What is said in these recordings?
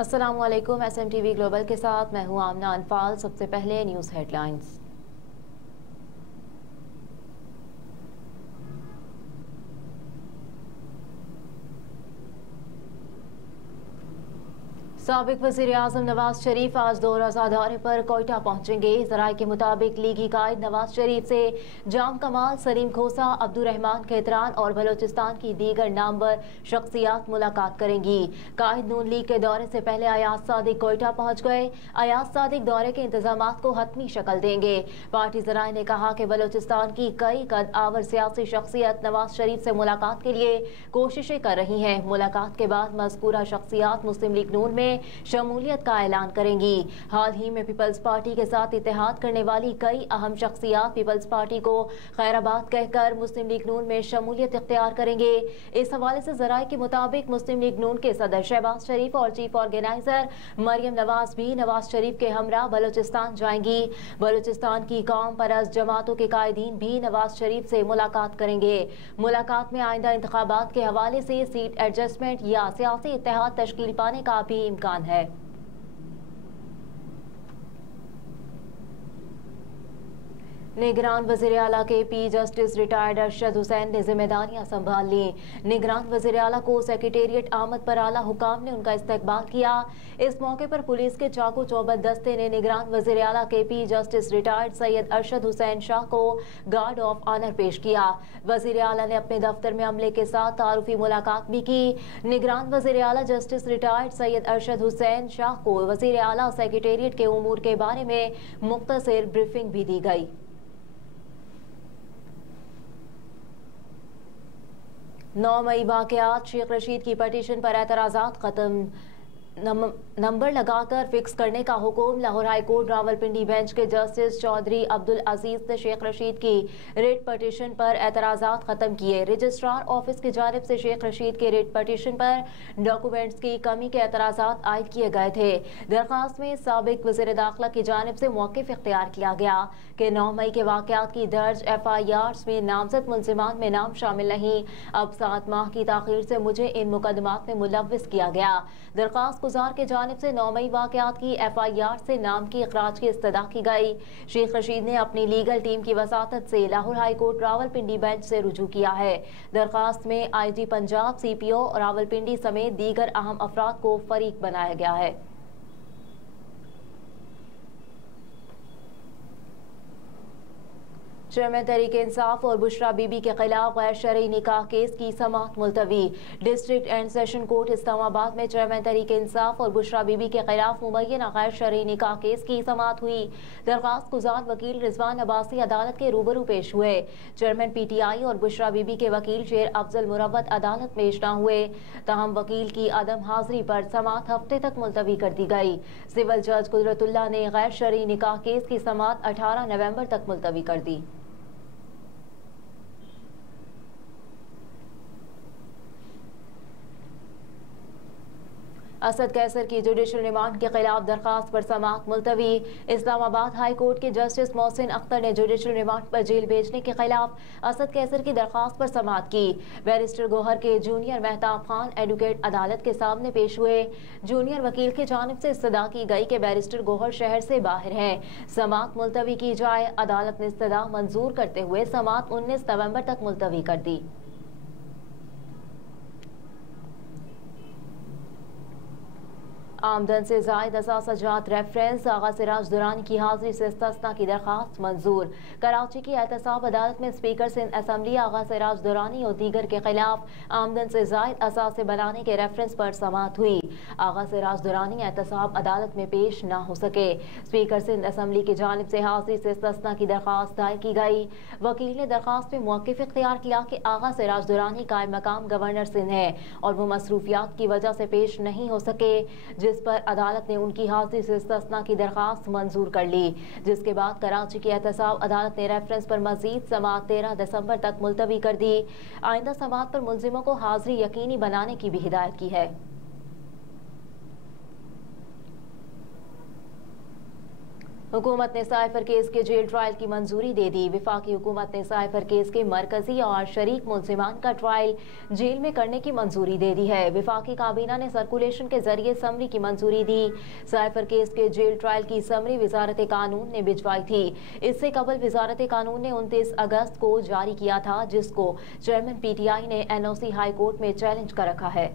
अस्सलाम वालेकुम। SMTV global के साथ मैं हूं आमना अनफाल। सबसे पहले न्यूज़ हेडलाइंस। साबिक वज़ीर आज़म नवाज शरीफ आज 2 रोज़ा दौरे पर कोयटा पहुंचेंगे। ज़राए के मुताबिक लीगी कायद नवाज शरीफ से जाम कमाल, सलीम खोसा, अब्दुर्रहमान खेतरान और बलोचिस्तान की दीगर नामवर शख्सियात मुलाकात करेंगी। कायद नून लीग के दौरे से पहले अयाज सादिक कोयटा पहुंच गए। अयाज सादिक दौरे के इंतजामात को हतमी शक्ल देंगे। पार्टी ज़राए ने कहा कि बलोचिस्तान की कई कद आवर सियासी शख्सियत नवाज शरीफ से मुलाकात के लिए कोशिशें कर रही हैं। मुलाकात के बाद मज़कूरा शख्सियात मुस्लिम लीग नून में शमूलियत का ऐलान करेंगी। हाल ही में पीपल्स पार्टी के साथ इत्तेहाद करने वाली कई अहम शख्सियात पीपल्स पार्टी को खैराबाद कहकर मुस्लिम लीग नून में शमूलियत इख्तियार करेंगे। इस हवाले से ज़राए के मुताबिक मुस्लिम लीग नून के सदर शहबाज शरीफ और चीफ ऑर्गेनाइजर मरियम नवाज भी नवाज शरीफ के हमरा बलोचिस्तान जाएंगी। बलोचिस्तान की कौम परस्त जमातों के कायदीन भी नवाज शरीफ से मुलाकात करेंगे। मुलाकात में आइंदा इंतखाबात के हवाले से सीट एडजस्टमेंट या सियासी इत्तेहाद तश्कील पाने का भी इम्कान है। निगरान वज़ीर आला के P justice retired Arshad Hussain ने जिम्मेदारियां संभाल ली। निगरान वज़ीर आला को सेक्रेटेरिएट आमद पर आला हुकाम ने उनका इस्तकबाल किया। इस मौके पर पुलिस के चाकू चौबंद दस्ते ने निगरान वज़ीर आला के P justice retired Syed Arshad Hussain Shah को गार्ड ऑफ ऑनर पेश किया। वज़ीर आला ने अपने दफ्तर में अमले के साथ तारुफी मुलाकात भी की। निगरान वज़ीर आला जस्टिस रिटायर्ड सैयद अरशद हुसैन शाह को वज़ीर आला सेक्रेटेरिएट के उमूर के बारे में मुख्तसर ब्रीफिंग भी दी गई। 9 मई वाक़यात, शेख रशीद की पटिशन पर एतराज़ात खत्म, नंबर लगाकर फिक्स करने का हुक्म। Lahore high court Rawalpindi bench के जस्टिस चौधरी अब्दुल अजीज ने शेख रशीद की रिट पटिशन पर एतराज़ात खत्म किए। रजिस्ट्रार ऑफिस की जानिब से शेख रशीद के रिट पटिशन पर डॉक्यूमेंट्स की कमी के एतराज़ात आयद किए गए थे। दरख्वास्त में साबिक वज़ीर दाखिला की जानिब से मौक़िफ़ इख्तियार किया गया कि 9 मई के वाक़यात की दर्ज FIRs में नामज़द मुलज़िमान में नाम शामिल नहीं। अब 7 माह की ताख़ीर से मुझे इन मुकदमात में मुलव्विस किया गया। दरख्वास्त गुजार के जानिब से 9 मई वाक़यात की FIR से नाम की इखराज की इस्तदा की गई। शेख रशीद ने अपनी लीगल टीम की वसातत से Lahore high court Rawalpindi bench से रुजू किया है। दरख्वास्त में IG पंजाब, CPO और रावलपिंडी समेत दीगर अहम अफराद को फरीक बनाया गया है। चेयरमैन तहरीक इंसाफ और बुशरा बीबी के खिलाफ गैर शरई निकाह केस की समाअत मुलतवी। District and session court Islamabad में चेयरमैन तहरीक इंसाफ और बुशरा बीबी के खिलाफ मुबैना गैर शरई निकाह केस की समाअत हुई। दरख्वास्त गुजार वकील रिजवान अब्बासी अदालत के रूबरू पेश हुए। चेयरमैन PTI और बुशरा बीबी के वकील शेर अफजल मुरव्वत अदालत पेश न हुए। ताहम वकील की अदम हाजिरी पर समाअत हफ्ते तक मुलतवी कर दी गई। सिविल जज कुदरतुल्लाह ने गैर शरई निकाह केस की समाअत 18 नवंबर तक मुलतवी कर दी। असद कैसर की जुडिशल रिमांड के खिलाफ दरखास्त पर समाअत मुलतवी। इस्लामाबाद हाई कोर्ट के जस्टिस मोहसिन अख्तर ने जुडिशल रिमांड पर जेल भेजने के खिलाफ असद कैसर की दरखास्त पर समाअत की। बैरिस्टर गौहर के जूनियर मेहताब खान एडवोकेट अदालत के सामने पेश हुए। जूनियर वकील की जानिब से इस्तदा की गई कि बैरिस्टर गौहर शहर से बाहर हैं, समाअत मुलतवी की जाए। अदालत ने इस्तदा मंजूर करते हुए समाअत 19 नवंबर तक मुलतवी कर दी। आमदन से जायद असासजात रेफरेंस, आगा सिराज दुरानी की हाजिरी से इस्तिस्ना की दरखास्त मंजूर। कराची की एहतसाब अदालत में स्पीकर सिंध असम्बली आगा सिराज दुरानी और दीगर के खिलाफ आमदन से जायद असासे बनाने के रेफरेंस पर समाअत हुई। आगा सिराज दुरानी एहतसाब अदालत में पेश न हो सके। स्पीकर सिंध असम्बली की जानिब से हाजिरी से इस्तिस्ना की दरखास्त दायर की गई। वकील ने दरखास्त में मौक़िफ़ इख्तियार किया कि आगा सिराज दुरानी कायम मकाम गवर्नर सिंध है और वो मसरूफियात की वजह से पेश नहीं हो सके, जिस पर अदालत ने उनकी हाजिरी से इस्तिस्ना की दरखास्त मंजूर कर ली। जिसके बाद कराची की एहतसाब अदालत ने रेफरेंस पर मजीद समाअत 13 दिसंबर तक मुलतवी कर दी। आइंदा समाअत पर मुल्जिमों को हाजिरी यकीनी बनाने की भी हिदायत की है। हुकूमत ने साइफर केस के जेल ट्रायल की मंजूरी दे दी। वफाकी हुकूमत ने साइफर केस के मरकजी और शरीक मुलजिमान का ट्रायल जेल में करने की मंजूरी दे दी है। वफाकी काबीना ने सर्कुलेशन के जरिए समरी की मंजूरी दी। साइफर केस के जेल ट्रायल की समरी वजारत कानून ने भिजवाई थी। इससे कबल वजारत कानून ने 29 अगस्त को जारी किया था, जिसको चेयरमैन PTI ने NOC हाई कोर्ट में चैलेंज कर रखा है।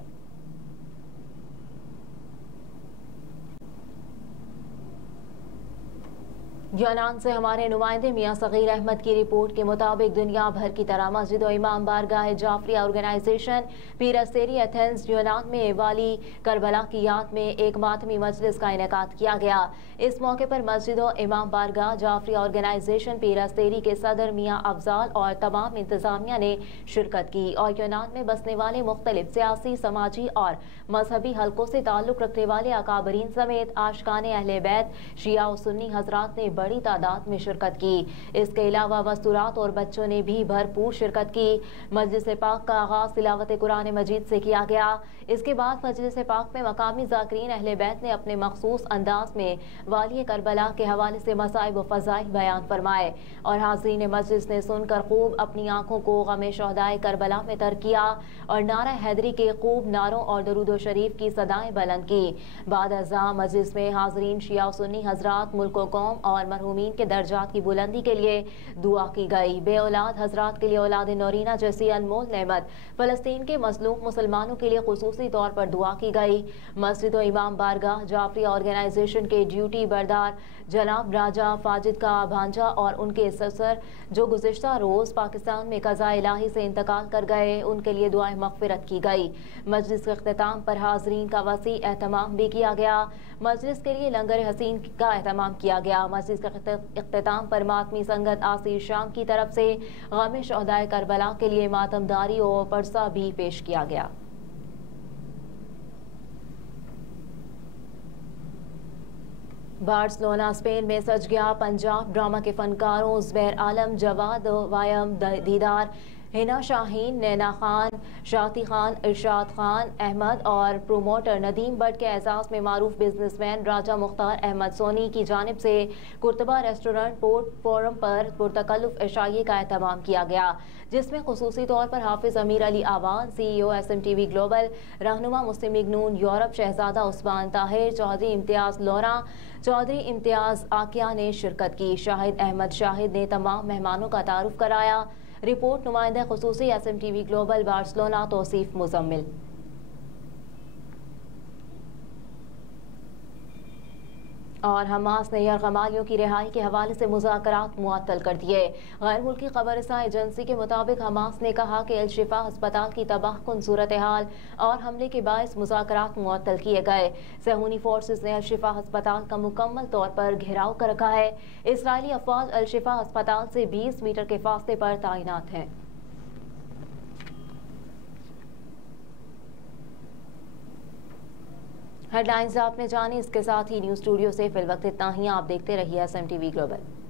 यूनान से हमारे नुमाइंदे मियां सगीर अहमद की रिपोर्ट के मुताबिक दुनिया भर की तरह मस्जिद और इमाम बारगाह जाफरिया ऑर्गेनाइजेशन पीरस्तेरी एथेंस यूनान में वाली करबला की याद में एक मातमी मजलिस का इनेकाद किया गया। इस मौके पर मस्जिद और इमाम बारगाह जाफरिया ऑर्गेनाइजेशन पीरस्तेरी के सदर मियां अफजाल और तमाम इंतजामिया ने शिरकत की और यूनान में बसने वाले मुख्तलिफ सियासी, समाजी और मजहबी हलकों से ताल्लुक रखने वाले अकाबरीन समेत आशिकाने अहले बैत, शिया और सुन्नी हजरात ने बड़ी तादाद में शिरकत की। इसके अलावा मस्तूरात और बच्चों ने भी भरपूर शिरकत की। मजलिस पाक का आगाज तिलावत कुरान मजीद से किया गया। इसके बाद मजलिस पाक में मकामी ज़ाकिरीन अहले बैत ने अपने मखसूस अंदाज में वाली करबला के हवाले से मसाइब व फ़ज़ाइल बयान फरमाए और हाज़रीन मजलिस ने सुनकर खूब अपनी आंखों को गमे शहदाए करबला में तर किया और नारा हैदरी के खूब नारों और दरूद शरीफ की सदाएं बुलंद की। बाद अज़ा मजलिस में हाज़रीन शिया सुन्नी हजरात मुल्क व कौम और मरहूमीन के दर्जात की बुलंदी के लिए दुआ की गई। बे औलाद हजरात के लिए औलाद नौरीना जैसी अनमोल नेमत, फ़लस्तीन के मज़लूम मुसलमानों के लिए खुसूसी तौर पर दुआ की गई। मस्जिद और इमाम बारगाह जाफरिया ऑर्गेनाइजेशन के ड्यूटी बरदार जनाब राजा फाजिद का भांजा और उनके ससर जो गुज़िश्ता रोज़ पाकिस्तान में क़ज़ा इलाही से इंतकाल कर गए, उनके लिए दुआएं मग़फ़िरत की गई। मजलिस के इख्तिताम पर हाज़रीन का वसी एहतमाम भी किया गया। मजलिस के लिए लंगर हसीन का एहतमाम किया गया। मजलिस के इख्तिताम पर मातमी संगत आसिर शाम की तरफ से गम शहदाए करबला के लिए मातमदारी और परसा भी पेश किया गया। बार्सिलोना स्पेन में सज गया पंजाब ड्रामा के फनकारों ज़ुबैर आलम, जवाद वायम, दीदार, हिना शाहीन, नैना खान, शाती खान, इरशाद खान अहमद और प्रोमोटर नदीम बट के एजाज़ में मारूफ बिजनेसमैन राजा मुख्तार अहमद सोनी की जानिब से कुर्तबा रेस्टोरेंट पोर्ट फोरम पर पुरतकल्लुफ़ इशाइये का एहतमाम किया गया, जिसमें खुसूसी तौर पर हाफिज अमीर अली आवान, CEO SMTV ग्लोबल, रहनुमा मुस्लिम लीग नून यूरोप शहजादा उस्मान ताहिर, चौधरी इम्तियाज़ लौरा, चौधरी इम्तियाज़ आकिया ने शिरकत की। शाहिद अहमद शाहिद ने तमाम मेहमानों का तारुफ कराया। रिपोर्ट नुमाइंदा खुसूसी SMTV global Barcelona Tauseef Muzammil. और हमास ने यरगमालियों की रिहाई के हवाले से मुज़ाकरात मुअत्तल कर दिए। गैर मुल्की खबरसां एजेंसी के मुताबिक हमास ने कहा कि अल शिफा अस्पताल की तबाहकुन सूरत हाल और हमले के बायस मुज़ाकरात मुअत्तल किए गए। सहूनी फोर्सेस ने अल शिफा अस्पताल का मुकम्मल तौर पर घेराव कर रखा है। इसराइली अफवाज अल शिफा अस्पताल से 20 मीटर के फासले पर तैनात हैं। हेडलाइंस आपने जानी, इसके साथ ही न्यूज़ स्टूडियो से फिल वक्त इतना ही। आप देखते रहिए SMTV ग्लोबल।